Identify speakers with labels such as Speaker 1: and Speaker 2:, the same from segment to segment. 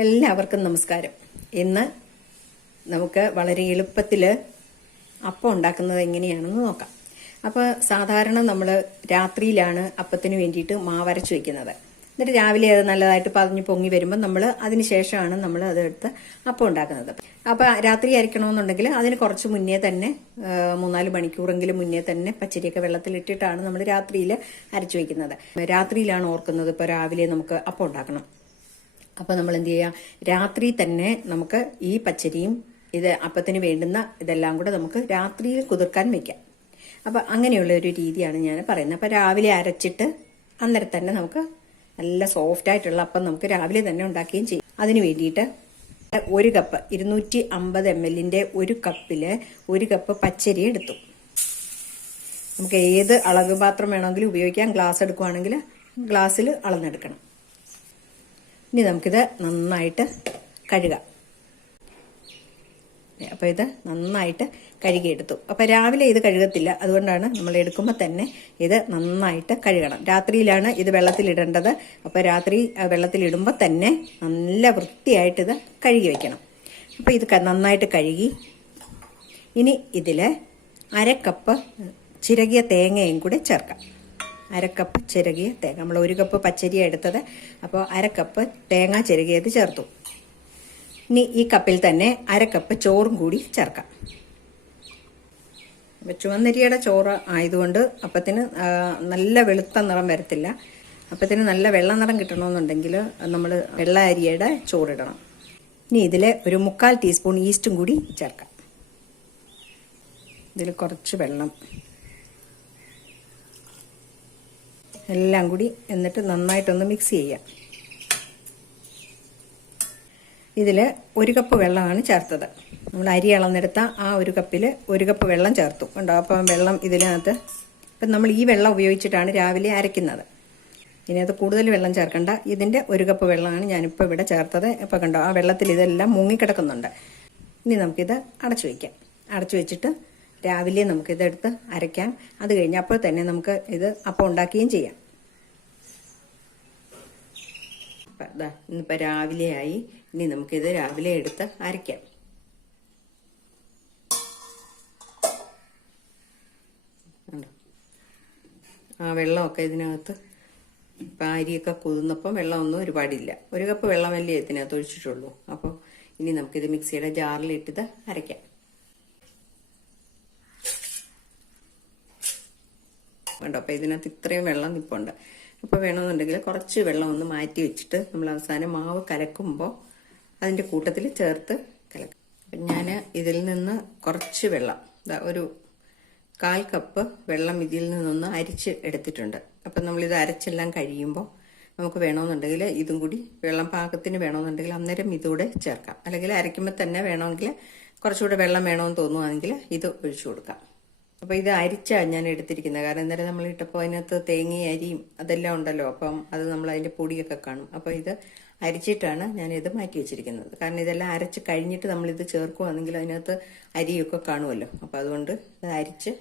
Speaker 1: എല്ലാവർക്കും നമസ്കാരം. ഇന്ന് നമുക്ക് വളരെ എളുപ്പത്തിൽ അപ്പം ഉണ്ടാക്കുന്നത് എങ്ങനെയാണെന്ന് നോക്കാം. അപ്പോൾ സാധാരണ നമ്മൾ രാത്രിയിലാണ് അപ്പത്തിന് വേണ്ടിയിട്ട് മാവരച്ച് വെക്കുന്നത്. എന്നിട്ട് രാവിലെ അത് നല്ലതായിട്ട് പതിഞ്ഞ് പൊങ്ങി വരുമ്പോൾ നമ്മൾ അതിന് ശേഷമാണ് നമ്മൾ അതെടുത്ത് അപ്പം ഉണ്ടാക്കുന്നത്. അപ്പോൾ രാത്രി അരയ്ക്കണമെന്നുണ്ടെങ്കിൽ അതിന് കുറച്ച് മുന്നേ തന്നെ മൂന്നാൽ മണിക്കൂറെങ്കിലും മുന്നേ തന്നെ പച്ചരിയൊക്കെ വെള്ളത്തിലിട്ടിട്ടാണ് നമ്മൾ രാത്രിയിൽ അരച്ചു വയ്ക്കുന്നത് രാത്രിയിലാണ് ഓർക്കുന്നത് ഇപ്പോൾ രാവിലെ നമുക്ക് അപ്പം ഉണ്ടാക്കണം. അപ്പോൾ നമ്മൾ എന്ത് ചെയ്യുക രാത്രി തന്നെ നമുക്ക് ഈ പച്ചരിയും ഇത് അപ്പത്തിന് വേണ്ടുന്ന ഇതെല്ലാം കൂടെ നമുക്ക് രാത്രിയിൽ കുതിർക്കാൻ വെക്കാം. അപ്പോൾ അങ്ങനെയുള്ള ഒരു രീതിയാണ് ഞാൻ പറയുന്നത്. അപ്പോൾ രാവിലെ അരച്ചിട്ട് അന്നേരം തന്നെ നമുക്ക് നല്ല സോഫ്റ്റ് ആയിട്ടുള്ള അപ്പം നമുക്ക് രാവിലെ തന്നെ ഉണ്ടാക്കുകയും ചെയ്യും. അതിന് വേണ്ടിയിട്ട് ഒരു കപ്പ് ഇരുന്നൂറ്റി അമ്പത് എം എല്ലിന്റെ ഒരു കപ്പിൽ ഒരു കപ്പ് പച്ചരി എടുത്തു. നമുക്ക് ഏത് അളവ് പാത്രം വേണമെങ്കിലും ഉപയോഗിക്കാം. ഗ്ലാസ് എടുക്കുവാണെങ്കിൽ ഗ്ലാസ്സിൽ അളന്നെടുക്കണം. ഇനി നമുക്കിത് നന്നായിട്ട് കഴുകാം. അപ്പോൾ ഇത് നന്നായിട്ട് കഴുകിയെടുത്തു. അപ്പോൾ രാവിലെ ഇത് കഴുകത്തില്ല. അതുകൊണ്ടാണ് നമ്മൾ എടുക്കുമ്പോൾ തന്നെ ഇത് നന്നായിട്ട് കഴുകണം. രാത്രിയിലാണ് ഇത് വെള്ളത്തിലിടേണ്ടത്. അപ്പോൾ രാത്രി വെള്ളത്തിലിടുമ്പോൾ തന്നെ നല്ല വൃത്തിയായിട്ട് ഇത് കഴുകി വയ്ക്കണം അപ്പോൾ ഇത് നന്നായിട്ട് കഴുകി. ഇനി ഇതിൽ അരക്കപ്പ് ചിരകിയ തേങ്ങയും കൂടെ ചേർക്കാം. അരക്കപ്പ് ചിരകിയ തേങ്ങ നമ്മൾ ഒരു കപ്പ് പച്ചരി എടുത്തത്. അപ്പോൾ അരക്കപ്പ് തേങ്ങ ചിരകിയത് ചേർത്തു. ഇനി ഈ കപ്പിൽ തന്നെ അരക്കപ്പ് ചോറും കൂടി ചേർക്കാം. അപ്പം ചുവന്നരിയുടെ ചോറ് ആയതുകൊണ്ട് അപ്പത്തിന് നല്ല വെളുത്ത നിറം വരത്തില്ല. അപ്പത്തിന് നല്ല വെള്ള നിറം കിട്ടണമെന്നുണ്ടെങ്കിൽ നമ്മൾ വെള്ള അരിയുടെ ചോറിടണം. ഇനി ഇതിൽ ഒരു മുക്കാൽ ടീസ്പൂൺ ഈസ്റ്റും കൂടി ചേർക്കാം. ഇതിൽ കുറച്ച് വെള്ളം. എല്ലാം കൂടി എന്നിട്ട് നന്നായിട്ടൊന്ന് മിക്സ് ചെയ്യാം. ഇതിൽ ഒരു കപ്പ് വെള്ളമാണ് ചേർത്തത്. നമ്മൾ അരി അളന്നെടുത്ത ആ ഒരു കപ്പിൽ ഒരു കപ്പ് വെള്ളം ചേർത്തു. ഉണ്ടോ അപ്പോൾ വെള്ളം ഇതിനകത്ത് ഇപ്പം നമ്മൾ ഈ വെള്ളം ഉപയോഗിച്ചിട്ടാണ് രാവിലെ അരയ്ക്കുന്നത്. ഇതിനകത്ത് കൂടുതൽ വെള്ളം ചേർക്കണ്ട. ഇതിന്റെ ഒരു കപ്പ് വെള്ളമാണ് ഞാനിപ്പോൾ ഇവിടെ ചേർത്തത്. ഇപ്പോൾ കണ്ടോ? ആ വെള്ളത്തിൽ ഇതെല്ലാം മുങ്ങിക്കിടക്കുന്നുണ്ട്. ഇനി നമുക്കിത് അടച്ചു വയ്ക്കാം. അടച്ചു വെച്ചിട്ട് രാവിലെ നമുക്കിതെടുത്ത് അരയ്ക്കാം. അത് കഴിഞ്ഞ് അപ്പോൾ തന്നെ നമുക്ക് ഇത് അപ്പം ഉണ്ടാക്കുകയും ചെയ്യാം. ഇന്നിപ്പോൾ ദാ ഇന്നിപ്പോ രാവിലെ ആയി. ഇനി നമുക്കിത് രാവിലെ എടുത്ത് അരയ്ക്കാം? ആ വെള്ളമൊക്കെ ഇതിനകത്ത് ഇപ്പം അരിയൊക്കെ കുതിർന്നപ്പം വെള്ളമൊന്നും ഒരുപാടില്ല. ഒരു കപ്പ് വെള്ളമല്ലേ ഇതിനകത്ത് ഒഴിച്ചിട്ടുള്ളൂ. അപ്പോൾ ഇനി നമുക്കിത് മിക്സിയുടെ ജാറിലിട്ടിത് അരയ്ക്കാം. വേണ്ട അപ്പോൾ ഇതിനകത്ത് ഇത്രയും വെള്ളം നിൽപ്പുണ്ട് അപ്പോൾ വേണമെന്നുണ്ടെങ്കിൽ കുറച്ച് വെള്ളം ഒന്ന് മാറ്റി വെച്ചിട്ട് നമ്മൾ അവസാനം മാവ് കലക്കുമ്പോൾ അതിന്റെ കൂട്ടത്തിൽ ചേർത്ത് കലക്കും. അപ്പം ഞാൻ ഇതിൽ നിന്ന് കുറച്ച് വെള്ളം ഒരു കാൽ കപ്പ് വെള്ളം ഇതിൽ നിന്നൊന്ന് അരിച്ച് എടുത്തിട്ടുണ്ട്. അപ്പം നമ്മളിത് അരച്ചെല്ലാം കഴിയുമ്പോൾ നമുക്ക് വേണമെന്നുണ്ടെങ്കിൽ ഇതും കൂടി വെള്ളം പാകത്തിന് വേണമെന്നുണ്ടെങ്കിൽ അന്നേരം ഇതുകൂടെ ചേർക്കാം. അല്ലെങ്കിൽ അരയ്ക്കുമ്പോൾ തന്നെ വേണമെങ്കിൽ കുറച്ചുകൂടെ വെള്ളം വേണമെന്ന് തോന്നുവാണെങ്കിൽ ഇത് ഒഴിച്ചു കൊടുക്കാം. അപ്പോൾ ഇത് അരിച്ചാണ് ഞാൻ എടുത്തിരിക്കുന്നത്. കാരണം ഇന്നലെ നമ്മൾ ഇട്ടപ്പോൾ അതിനകത്ത് തേങ്ങയും അരിയും അതെല്ലാം ഉണ്ടല്ലോ. അപ്പം അത് നമ്മൾ അതിന്റെ പൊടിയൊക്കെ കാണും. അപ്പോൾ ഇത് അരിച്ചിട്ടാണ് ഇത് മാറ്റി വെച്ചിരിക്കുന്നത്. കാരണം ഇതെല്ലാം അരച്ച് കഴിഞ്ഞിട്ട് നമ്മൾ ഇത് ചേർക്കുവാണെങ്കിൽ അതിനകത്ത് അരിയൊക്കെ കാണുമല്ലോ. അപ്പോൾ അതുകൊണ്ട് ഇത് അരിച്ച്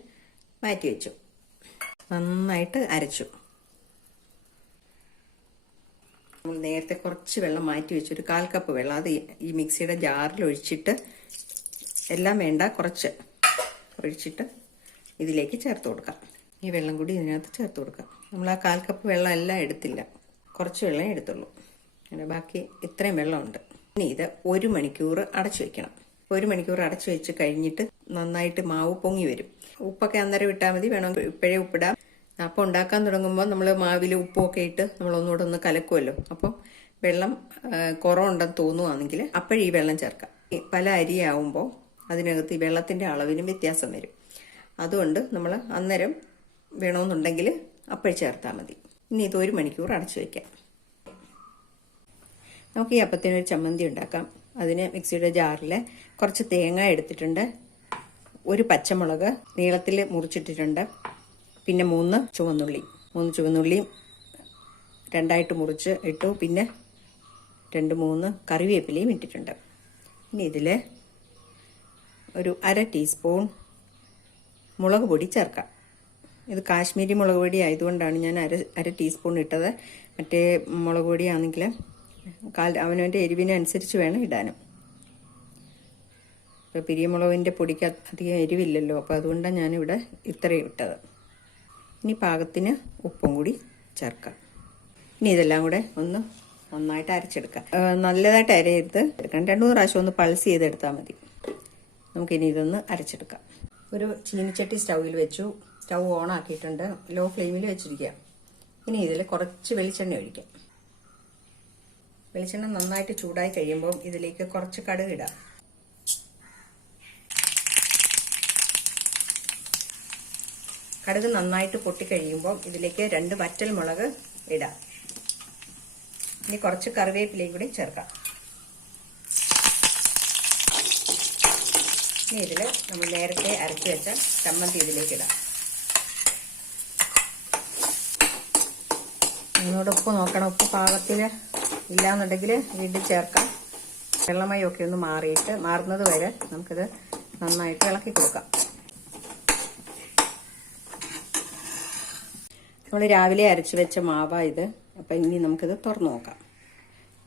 Speaker 1: മാറ്റി വെച്ചു. നന്നായിട്ട് അരച്ചു. നമ്മൾ നേരത്തെ കുറച്ച് വെള്ളം മാറ്റി വെച്ചു. ഒരു കാൽ കപ്പ് വെള്ളം. അത് ഈ മിക്സിയുടെ ജാറിൽ ഒഴിച്ചിട്ട് എല്ലാം വേണ്ട കുറച്ച് ഒഴിച്ചിട്ട് ഇതിലേക്ക് ചേർത്ത് കൊടുക്കാം. ഈ വെള്ളം കൂടി ഇതിനകത്ത് ചേർത്ത് കൊടുക്കാം. നമ്മൾ ആ കാൽ കപ്പ് വെള്ളം എല്ലാം എടുത്തില്ല. കുറച്ച് വെള്ളം എടുത്തുള്ളൂ. അങ്ങനെ ബാക്കി ഇത്രയും വെള്ളമുണ്ട്. ഇനി ഇത് ഒരു മണിക്കൂർ അടച്ചു വെക്കണം. ഒരു മണിക്കൂർ അടച്ചു വെച്ച് കഴിഞ്ഞിട്ട് നന്നായിട്ട് മാവ് പൊങ്ങി വരും. ഉപ്പൊക്കെ അന്നേരം ഇട്ടാൽ മതി. വേണമെങ്കിൽ ഇപ്പോഴേ ഉപ്പിടാം. അപ്പം ഉണ്ടാക്കാൻ തുടങ്ങുമ്പോൾ നമ്മൾ മാവിൽ ഉപ്പൊക്കെ ഇട്ട് നമ്മൾ ഒന്നുകൂടെ ഒന്ന് കലക്കുമല്ലോ അപ്പം വെള്ളം കുറവുണ്ടെന്ന് തോന്നുവാണെങ്കിൽ അപ്പോഴീ വെള്ളം ചേർക്കാം. പല അരിയാവുമ്പോൾ അതിനകത്ത് ഈ വെള്ളത്തിന്റെ അളവിനും വ്യത്യാസം വരും. അതുകൊണ്ട് നമ്മൾ അന്നേരം വേണമെന്നുണ്ടെങ്കിൽ അപ്പോൾ ചേർത്താൽ മതി. ഇനി ഇത് ഒരു മണിക്കൂർ അടച്ചു വയ്ക്കാം നമുക്ക് ഈ അപ്പത്തിന് ഒരു ചമ്മന്തി ഉണ്ടാക്കാം. അതിന് മിക്സിയുടെ ജാറിൽ കുറച്ച് തേങ്ങ എടുത്തിട്ടുണ്ട്. ഒരു പച്ചമുളക് നീളത്തിൽ മുറിച്ചിട്ടിട്ടുണ്ട്. പിന്നെ മൂന്ന് ചുവന്നുള്ളി. മൂന്ന് ചുവന്നുള്ളിയും രണ്ടായിട്ട് മുറിച്ച് ഇട്ടു. പിന്നെ രണ്ട് മൂന്ന് കറിവേപ്പിലയും ഇട്ടിട്ടുണ്ട്. ഇനി ഇതിൽ ഒരു അര ടീസ്പൂൺ മുളക് പൊടി ചേർക്കാം. ഇത് കാശ്മീരി മുളക് പൊടി ആയതുകൊണ്ടാണ് ഞാൻ അര അര ടീസ്പൂൺ ഇട്ടത്. മറ്റേ മുളക് പൊടിയാണെങ്കിൽ കാൽ അവനവന്റെ എരിവിനനുസരിച്ച് വേണം ഇടാനും. ഇപ്പോൾ പിരിയമുളകിന്റെ പൊടിക്ക് അധികം എരിവില്ലല്ലോ അപ്പോൾ അതുകൊണ്ടാണ് ഞാനിവിടെ ഇത്രയും ഇട്ടത്. ഇനി പാകത്തിന് ഉപ്പും കൂടി ചേർക്കാം. ഇനി ഇതെല്ലാം കൂടെ ഒന്ന് നന്നായിട്ട് അരച്ചെടുക്കാം. നല്ലതായിട്ട് അരയരുത്. എടുക്കണം രണ്ടു മൂന്ന് പ്രാവശ്യം ഒന്ന് പൾസ് ചെയ്തെടുത്താൽ മതി. നമുക്കിനി ഇതൊന്ന് അരച്ചെടുക്കാം. ഒരു ചീനിച്ചട്ടി സ്റ്റൗവിൽ വെച്ചു. സ്റ്റൗ ഓൺ ആക്കിയിട്ടുണ്ട് ലോ ഫ്ലെയിമിൽ വെച്ചിരിക്കുക ഇനി ഇതിൽ കുറച്ച് വെളിച്ചെണ്ണ ഒഴിക്കാം. വെളിച്ചെണ്ണ നന്നായിട്ട് ചൂടായി കഴിയുമ്പോൾ ഇതിലേക്ക് കുറച്ച് കടുക് ഇടാം. കടുക് നന്നായിട്ട് പൊട്ടിക്കഴിയുമ്പോൾ ഇതിലേക്ക് രണ്ട് വറ്റൽ മുളക് ഇടാം. ഇനി കുറച്ച് കറിവേപ്പിലയും കൂടി ചേർക്കാം. ഇനി ഇതിൽ നമ്മൾ നേരത്തെ അരച്ചു വെച്ച ചമ്മന്തി ഇതിലേക്ക് ഇടാം. നിങ്ങളോട് ഉപ്പ് നോക്കണം. ഉപ്പ് പാകത്തിൽ ഇല്ലാന്നുണ്ടെങ്കിൽ വീണ്ടും ചേർക്കാം. വെള്ളമയൊക്കെ ഒന്ന് മാറിയിട്ട് മാറുന്നത് വരെ നമുക്കിത് നന്നായിട്ട് ഇളക്കി കൊടുക്കാം. നമ്മൾ രാവിലെ അരച്ചു വെച്ച മാവാ ഇത്. അപ്പം ഇനി നമുക്കിത് തുറന്നു നോക്കാം.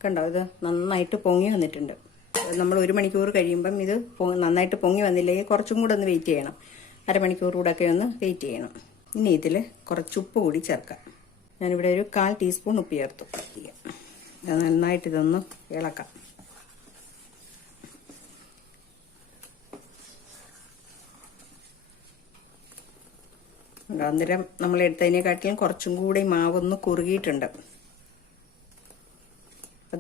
Speaker 1: കണ്ടോ? ഇത് നന്നായിട്ട് പൊങ്ങി വന്നിട്ടുണ്ട്. നമ്മൾ ഒരു മണിക്കൂർ കഴിയുമ്പം ഇത് നന്നായിട്ട് പൊങ്ങി വന്നില്ലെങ്കിൽ കുറച്ചും കൂടെ ഒന്ന് വെയിറ്റ് ചെയ്യണം. അരമണിക്കൂർ കൂടെയൊക്കെ ഒന്ന് വെയിറ്റ് ചെയ്യണം. ഇനി ഇതിൽ കുറച്ച് ഉപ്പ് കൂടി ചേർക്കാം. ഞാനിവിടെ ഒരു കാൽ ടീസ്പൂൺ ഉപ്പ് ചേർത്തു. നന്നായിട്ട് ഇതൊന്ന് ഇളക്കാം. അന്നേരം നമ്മൾ എടുത്തതിനെക്കാട്ടിലും കുറച്ചും കൂടി മാവൊന്ന് കുറുകിയിട്ടുണ്ട്.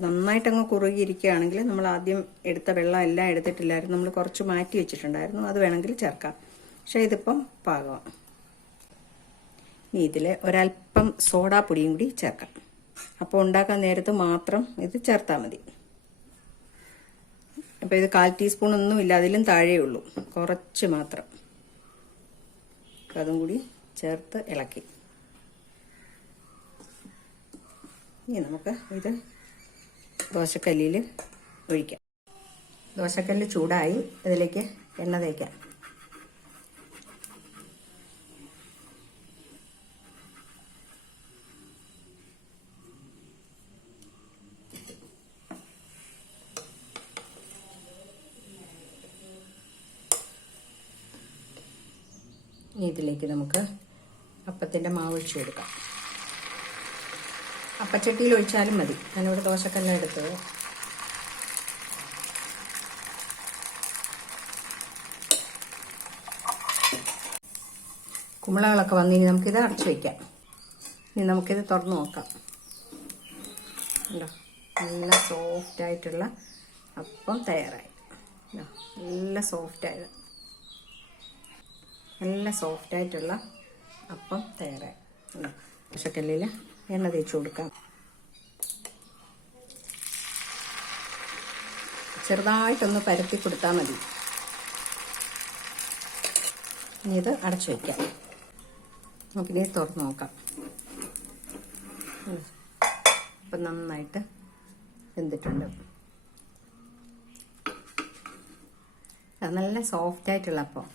Speaker 1: അപ്പം നന്നായിട്ട് അങ്ങ് കുറുകിയിരിക്കുകയാണെങ്കിൽ നമ്മൾ ആദ്യം എടുത്ത വെള്ളം എല്ലാം എടുത്തിട്ടില്ലായിരുന്നു. നമ്മൾ കുറച്ച് മാറ്റി വെച്ചിട്ടുണ്ടായിരുന്നു. അത് വേണമെങ്കിൽ ചേർക്കാം. പക്ഷേ ഇതിപ്പം പാകമാണ് ഇനി ഇതിൽ ഒരല്പം സോഡാപ്പൊടിയും കൂടി ചേർക്കാം. അപ്പോൾ ഉണ്ടാക്കാൻ നേരത്ത് മാത്രം ഇത് ചേർത്താൽ മതി. അപ്പോൾ ഇത് കാൽ ടീസ്പൂൺ ഒന്നും ഇല്ല. അതിലും താഴെയുള്ളൂ കുറച്ച് മാത്രം. അതും കൂടി ചേർത്ത് ഇളക്കി. ഇനി നമുക്ക് ഇത് ദോശക്കല്ലിൽ ഒഴിക്കാം. ദോശക്കല്ല് ചൂടായി അതിലേക്ക് എണ്ണ തേക്കാം. ഇതിലേക്ക് നമുക്ക് അപ്പത്തിന്റെ മാവ് ഒഴിച്ചു കൊടുക്കാം. അപ്പച്ചട്ടിയിൽ ഒഴിച്ചാലും മതി. ഞാനിവിടെ ദോശക്കല്ല എടുത്തത്. കുമ്പളകളൊക്കെ വന്നു ഇനി നമുക്കിത് അടച്ചു വയ്ക്കാം ഇനി നമുക്കിത് തുറന്നു നോക്കാം. ഉണ്ടോ നല്ല സോഫ്റ്റ് ആയിട്ടുള്ള അപ്പം തയ്യാറായി? നല്ല സോഫ്റ്റ് ആയത്. നല്ല സോഫ്റ്റ് ആയിട്ടുള്ള അപ്പം തയ്യാറായി? ദോശക്കല്ലിൽ എണ്ണ തേച്ച് കൊടുക്കാം. ചെറുതായിട്ടൊന്ന് പരത്തി കൊടുത്താൽ മതി. ഇനി ഇത് അടച്ചു വയ്ക്കാം നമുക്കിനി തുറന്ന് നോക്കാം. അപ്പം നന്നായിട്ട് വെന്തിട്ടുണ്ട്. അത് നല്ല സോഫ്റ്റായിട്ടുള്ള അപ്പം.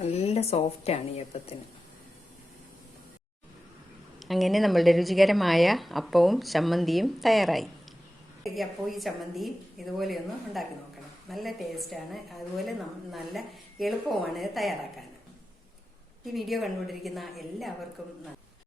Speaker 1: നല്ല സോഫ്റ്റാണ് ഈ അപ്പത്തിന്. അങ്ങനെ നമ്മളുടെ രുചികരമായ അപ്പവും ചമ്മന്തിയും തയ്യാറായി. ഈ അപ്പവും ഈ ചമ്മന്തിയും ഇതുപോലെ ഒന്ന് ഉണ്ടാക്കി നോക്കണം. നല്ല ടേസ്റ്റാണ് അതുപോലെ നല്ല എളുപ്പമാണ് തയ്യാറാക്കാൻ. ഈ വീഡിയോ കണ്ടുകൊണ്ടിരിക്കുന്ന എല്ലാവർക്കും